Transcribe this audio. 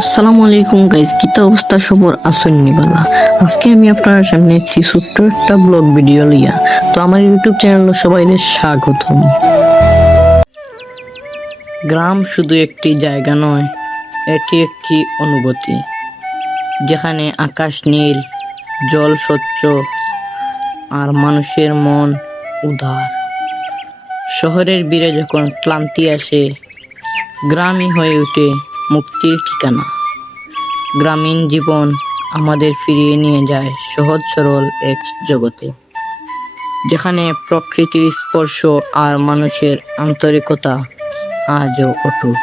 আসসালামু আলাইকুম গাইজ, কিতা অবস্থা সবর আসন নিবালা। আজকে আমি আপনার সামনে একটি ছোট্ট একটা ব্লগ ভিডিও লইয়া। তো আমার ইউটিউব চ্যানেলে সবাইকে স্বাগতম। গ্রাম শুধু একটি জায়গা নয়, এটি একটি অনুভূতি, যেখানে আকাশ নীল, জল স্বচ্ছ আর মানুষের মন উদার। শহরের ভিড়ে যখন ক্লান্তি আসে, গ্রামই হয়ে ওঠে মুক্তির ঠিকানা। গ্রামীণ জীবন আমাদের ফিরিয়ে নিয়ে যায় সহজ সরল এক জগতে, যেখানে প্রকৃতির স্পর্শ আর মানুষের আন্তরিকতা আজও অটুট।